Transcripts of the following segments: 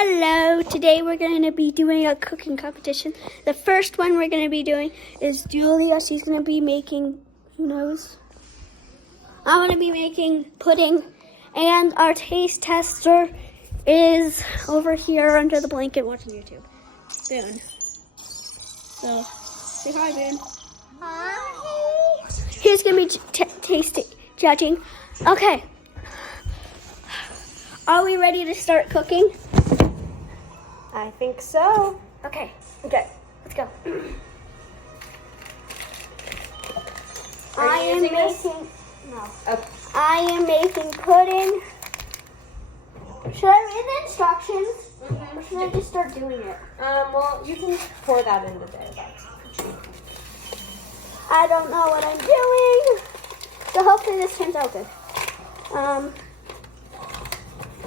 Hello, today we're going to be doing a cooking competition. The first one we're going to be doing is Julia. She's going to be making, who knows? I'm going to be making pudding, and our taste tester is over here under the blanket watching YouTube. Boone. So, say hi, Boone. Hi. He's going to be tasting, judging. Okay. Are we ready to start cooking? I think so. Okay, let's go. I am making pudding. Should I read the instructions? Or should I just start doing it? Well, you can pour that into there. I don't know what I'm doing. So hopefully this turns out good.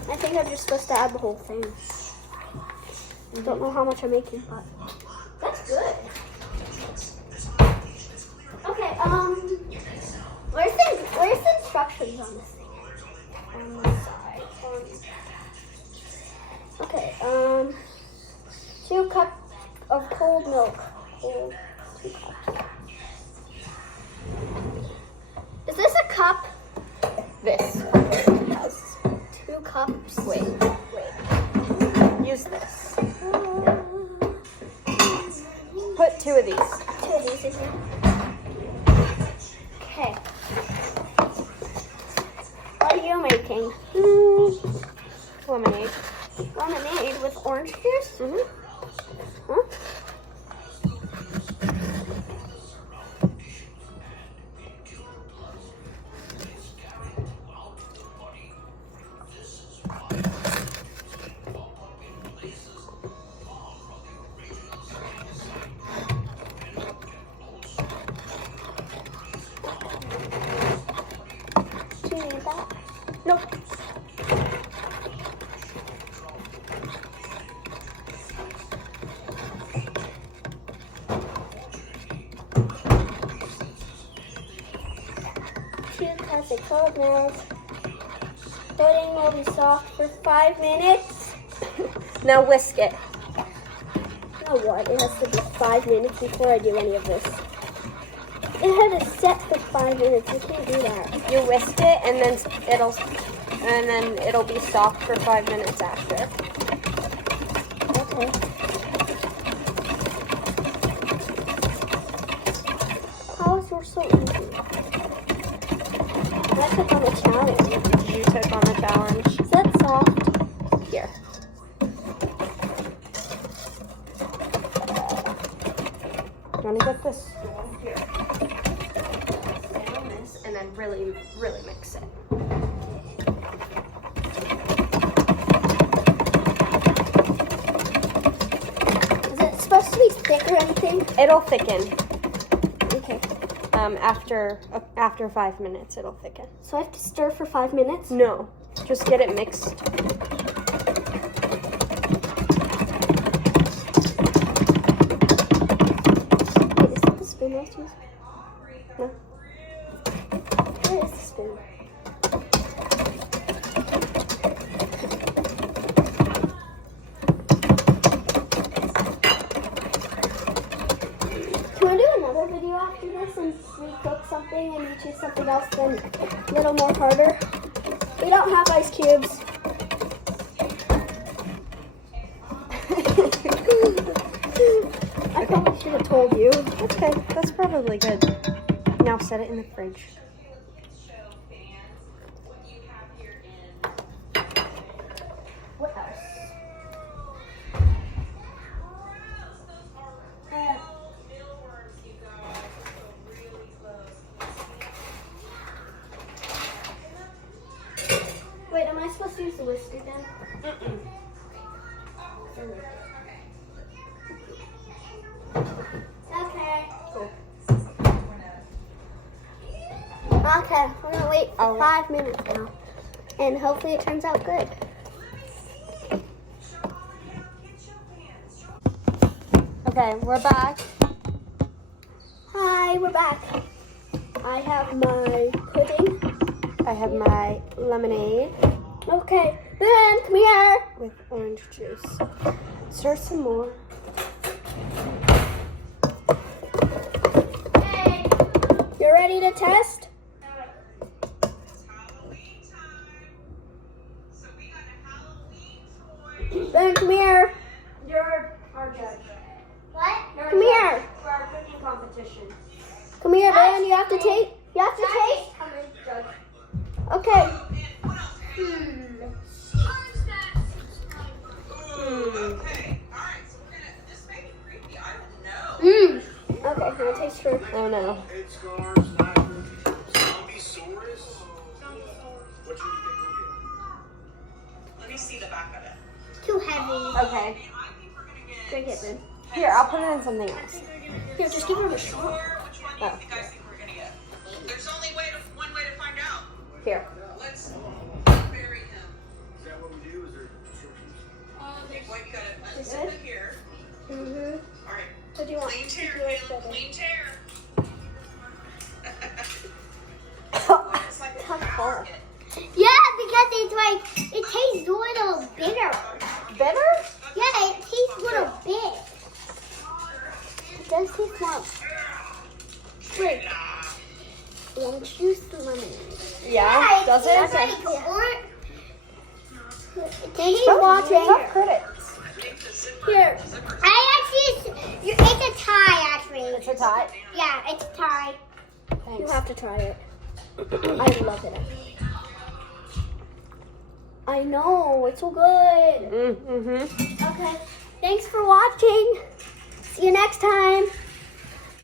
I think I'm just supposed to add the whole thing. Don't know how much I'm making, but that's good. Okay, where's the instructions on this thing? On the side. Okay, 2 cups of cold milk. 2 cups. Is this a cup? This. Has 2 cups. Wait. Use this. Put 2 of these. 2 of these in here. Okay. What are you making? Lemonade. Lemonade with orange juice? Mm-hmm. Huh? Do you need that? Nope. Has a cold milk. Pudding will be soft for 5 minutes. Now whisk it. You know what? It has to be 5 minutes before I do any of this. It had to set for 5 minutes. You can't do that. You whisk it, and then it'll be soft for 5 minutes after. Okay. How is yours so easy? I took on a challenge. You took on the challenge. Is that soft? Here. Want to get this here? Stand on this, and then really, really mix it. Is it supposed to be thick or anything? It'll thicken. Okay. After 5 minutes, it'll thicken. So I have to stir for 5 minutes? No, just get it mixed. Wait, is that the spoon I was using? No. Where is the spoon? Can I do another video after this and we cook something and you choose something else then a little more harder? We don't have ice cubes. I probably should have told you. Okay, that's probably good. Now set it in the fridge. What else? Wait, am I supposed to use the whisker then? Okay. Cool. Okay, we're gonna wait for All 5 minutes now. And hopefully it turns out good. Okay, we're back. Hi, we're back. I have my pudding. I have my lemonade. Okay, Ben, come here. with orange juice. Stir some more. You ready to test? Ben, come here. You're our judge. What? Come here. For our cooking competition. Come here, Ben. You have to take. You have to take. Come in, judge. Okay. Okay, alright, so we're gonna, this may be creepy, I don't know. Okay, I'm gonna taste her. Oh no. Head scars, not Zombiesaurus? What do you think we'll get? Let me see the back of it. Too heavy. Okay. I think we're gonna get. Drink it, Ben. Here, I'll put it in something else. Here, just give her a shot. Which one do you guys think we're gonna get? There's only one way to find out. Here. Let's bury him. Is that what we do? Is there instructions? Okay, boy, you gotta unzip it here. Mm-hmm. Alright. What do you want? Clean tear, Do you like Caleb, better? clean tear. It's like a Tough power call. hit. Yeah, because it's like, it tastes a little bitter. Bitter? Yeah, it tastes a little bit. It does taste warm. Drink. Orange juice lemonade. Yeah. Does it? It's like orange. Thanks for watching. Tough critics. I think the zipper, Here. the zipper's It's a tie, actually. It's a tie. Yeah, it's a tie. You Thanks. have to try it. I love it. I know, it's so good. Mm-hmm. Okay, thanks for watching. See you next time.